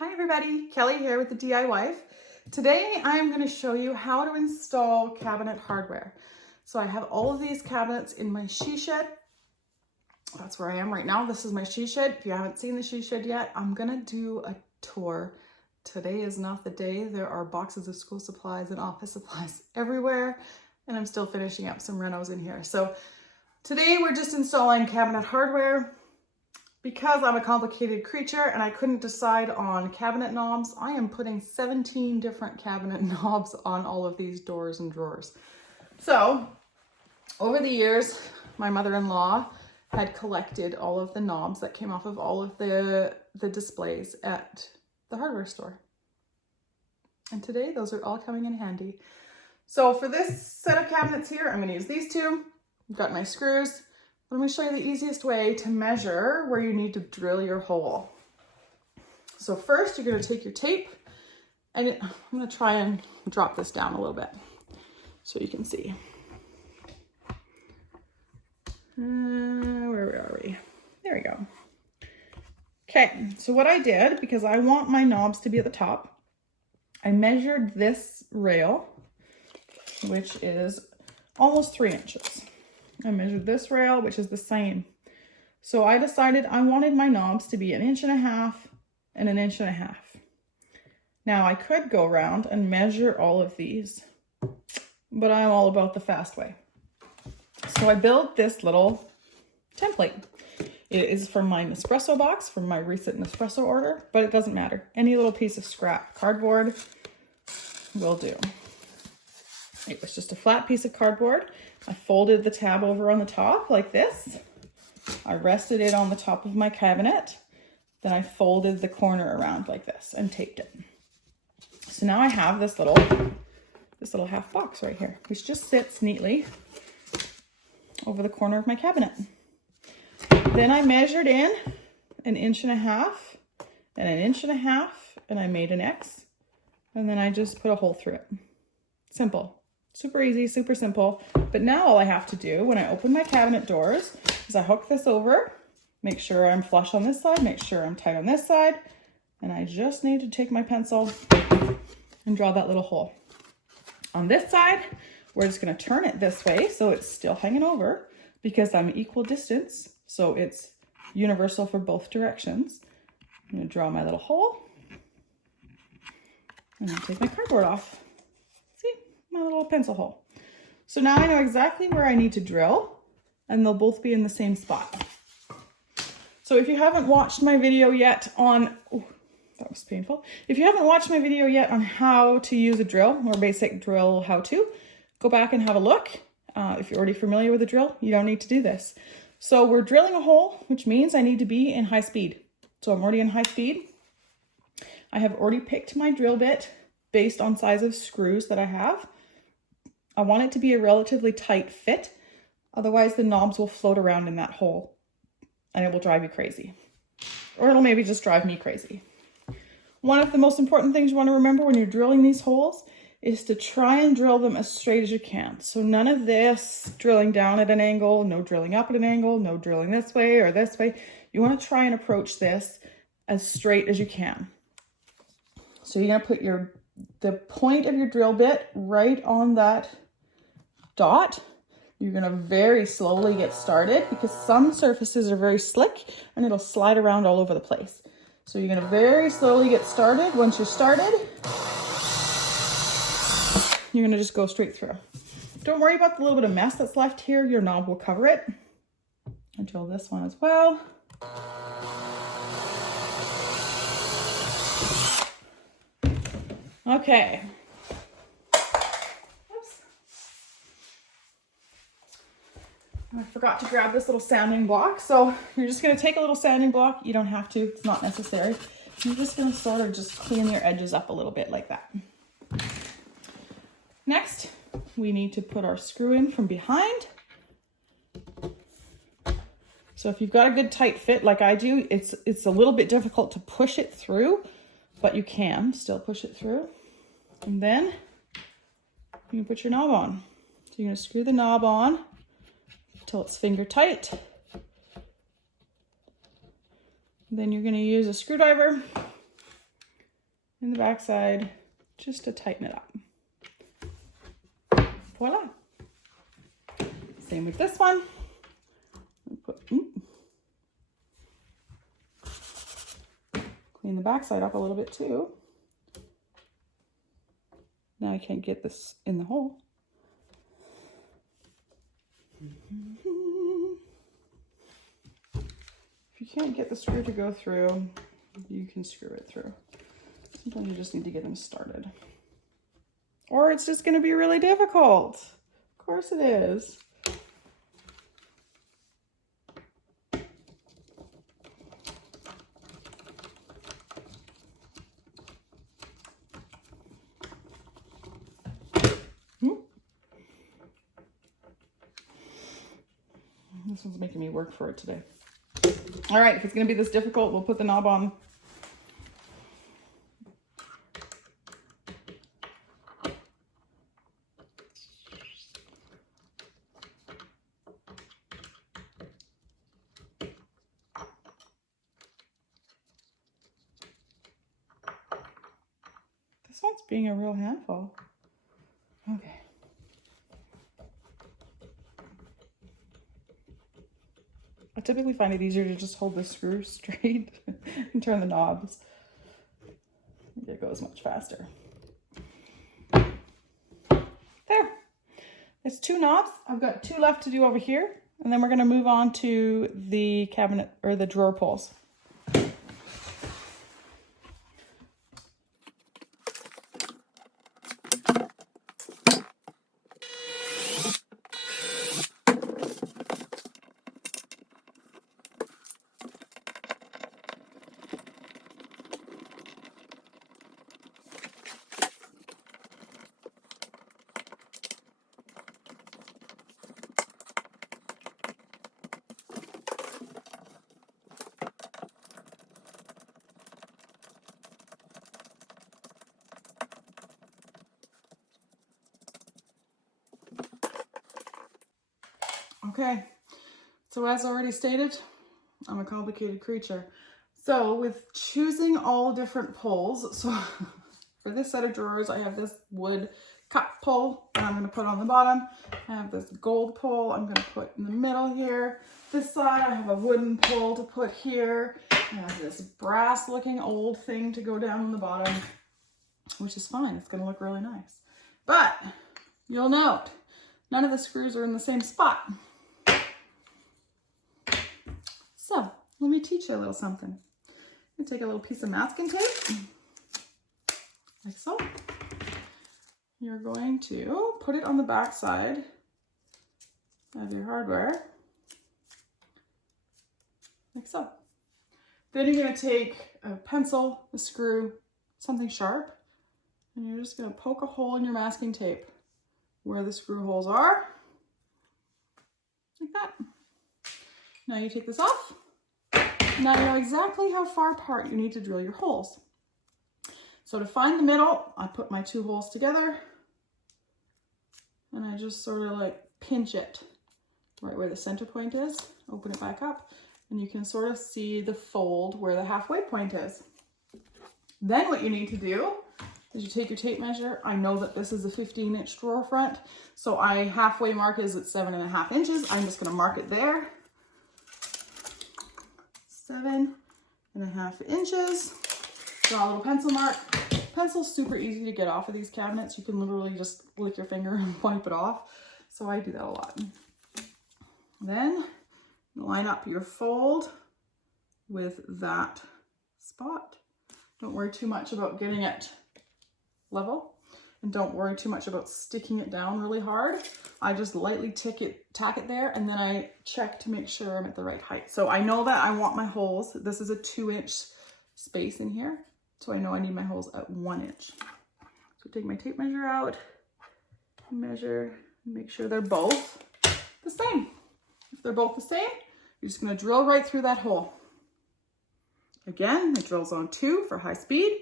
Hi everybody, Kelly here with the DIY Wife. Today I'm going to show you how to install cabinet hardware. So I have all of these cabinets in my SheShed. That's where I am right now. This is my SheShed. If you haven't seen the SheShed yet, I'm going to do a tour. Today is not the day. There are boxes of school supplies and office supplies everywhere, and I'm still finishing up some renos in here. So today we're just installing cabinet hardware. Because I'm a complicated creature and I couldn't decide on cabinet knobs, I am putting 17 different cabinet knobs on all of these doors and drawers. So over the years, my mother-in-law had collected all of the knobs that came off of all of the displays at the hardware store. And today those are all coming in handy. So for this set of cabinets here, I'm going to use these two. I've got my screws. Let me show you the easiest way to measure where you need to drill your hole. So first you're going to take your tape and I'm going to try and drop this down a little bit so you can see. Where are we? There we go. Okay, so what I did, because I want my knobs to be at the top, I measured this rail, which is almost 3 inches. I measured this rail, which is the same. So I decided I wanted my knobs to be 1.5 inches and 1.5 inches. Now I could go around and measure all of these, but I'm all about the fast way. So I built this little template. It is from my Nespresso box, from my recent Nespresso order, but it doesn't matter. Any little piece of scrap cardboard will do. It was just a flat piece of cardboard. I folded the tab over on the top like this. I rested it on the top of my cabinet. Then I folded the corner around like this and taped it. So now I have this little half box right here, which just sits neatly over the corner of my cabinet. Then I measured in 1.5 inches and 1.5 inches, and I made an X. And then I just put a hole through it. Simple. Super easy, super simple. But now all I have to do when I open my cabinet doors is I hook this over, make sure I'm flush on this side, make sure I'm tight on this side, and I just need to take my pencil and draw that little hole. On this side, we're just going to turn it this way so it's still hanging over because I'm equal distance, so it's universal for both directions. I'm going to draw my little hole and then take my cardboard off. My little pencil hole. So now I know exactly where I need to drill and they'll both be in the same spot. So if you haven't watched my video yet on, oh, that was painful. If you haven't watched my video yet on how to use a drill or basic drill how-to, go back and have a look. If you're already familiar with the drill, you don't need to do this. So we're drilling a hole, which means I need to be in high speed. So I'm already in high speed. I have already picked my drill bit based on size of screws that I have. I want it to be a relatively tight fit, otherwise the knobs will float around in that hole and it will drive you crazy. Or it'll maybe just drive me crazy. One of the most important things you want to remember when you're drilling these holes is to try and drill them as straight as you can. So none of this drilling down at an angle, no drilling up at an angle, no drilling this way or this way. You want to try and approach this as straight as you can. So you're going to put the point of your drill bit right on that dot. You're going to very slowly get started because some surfaces are very slick and it'll slide around all over the place. So you're going to very slowly get started. Once you're started, you're going to just go straight through. Don't worry about the little bit of mess that's left here. Your knob will cover it. I drill this one as well. Okay. Oops. I forgot to grab this little sanding block. So you're just going to take a little sanding block. You don't have to. It's not necessary. You're just going to sort of just clean your edges up a little bit like that. Next, we need to put our screw in from behind. So if you've got a good tight fit like I do, it's a little bit difficult to push it through, but you can still push it through. And then you can put your knob on. So you're going to screw the knob on until it's finger tight. Then you're going to use a screwdriver in the back side just to tighten it up. Voila. Same with this one. Clean the back side up a little bit too. Now I can't get this in the hole. If you can't get the screw to go through, you can screw it through. Sometimes you just need to get them started. Or it's just going to be really difficult. Of course it is. This one's making me work for it today. All right, if it's going to be this difficult, we'll put the knob on. This one's being a real handful. Okay. I typically find it easier to just hold the screw straight and turn the knobs. It goes much faster. There. It's 2 knobs. I've got 2 left to do over here, and then we're going to move on to the cabinet or the drawer pulls. Okay, so as already stated, I'm a complicated creature. So with choosing all different pulls, so for this set of drawers, I have this wood cup pull that I'm going to put on the bottom. I have this gold pull I'm going to put in the middle here. This side, I have a wooden pull to put here. I have this brass looking old thing to go down on the bottom, which is fine. It's going to look really nice. But you'll note, none of the screws are in the same spot. So let me teach you a little something. I'm going to take a little piece of masking tape, like so. You're going to put it on the back side of your hardware, like so. Then you're going to take a pencil, a screw, something sharp, and you're just going to poke a hole in your masking tape where the screw holes are, like that. Now you take this off. Now you know exactly how far apart you need to drill your holes. So to find the middle, I put my 2 holes together and I just sort of like pinch it right where the center point is, open it back up, and you can sort of see the fold where the halfway point is. Then what you need to do is you take your tape measure. I know that this is a 15-inch drawer front, so I halfway mark is at 7.5 inches. I'm just going to mark it there. 7.5 inches. Draw a little pencil mark. Pencil's super easy to get off of these cabinets. You can literally just lick your finger and wipe it off. So I do that a lot. Then line up your fold with that spot. Don't worry too much about getting it level, and don't worry too much about sticking it down really hard. I just lightly tack it there, and then I check to make sure I'm at the right height. So I know that I want my holes. This is a 2-inch space in here, so I know I need my holes at 1 inch. So take my tape measure out, measure, make sure they're both the same. If they're both the same, you're just going to drill right through that hole. Again, it drills on 2 for high speed.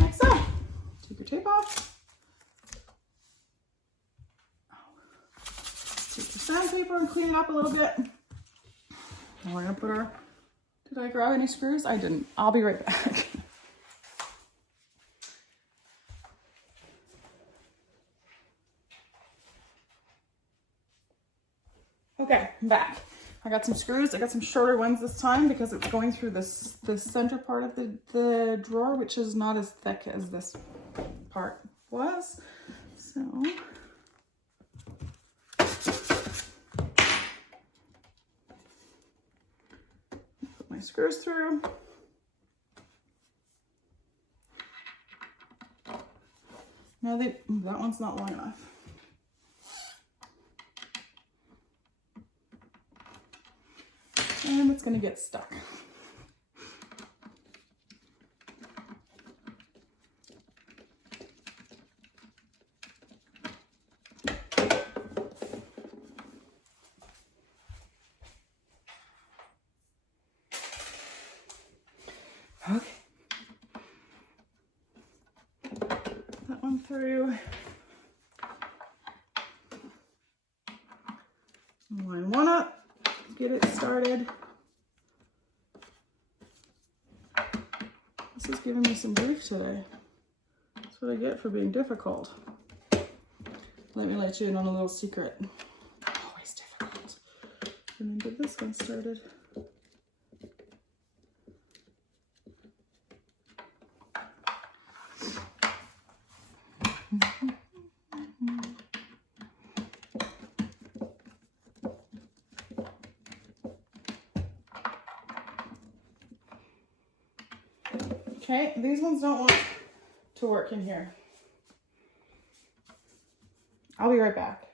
Like so. Take your tape off. Take your sandpaper and clean it up a little bit. we're gonna put our, did I grab any screws? I didn't. I'll be right back. Okay, I'm back. I got some screws. I got some shorter ones this time because it's going through this center part of the drawer, which is not as thick as this part was. So put my screws through. No, that one's not long enough. And it's gonna get stuck. Okay. That one through. Line one up, get it started. This is giving me some grief today. That's what I get for being difficult. Let me let you in on a little secret. Always difficult. And then get this one started. Okay, these ones don't want to work in here. I'll be right back.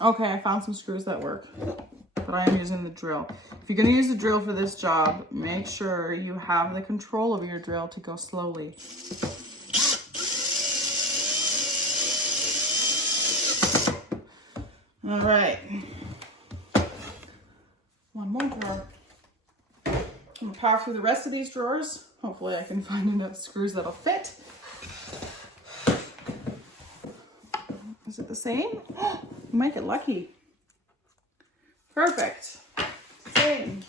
Okay, I found some screws that work, but I am using the drill. If you're gonna use the drill for this job, make sure you have the control over your drill to go slowly. All right, one more drawer. I'm gonna power through the rest of these drawers. Hopefully I can find enough screws that'll fit. Is it the same? You might get lucky. Perfect. Same.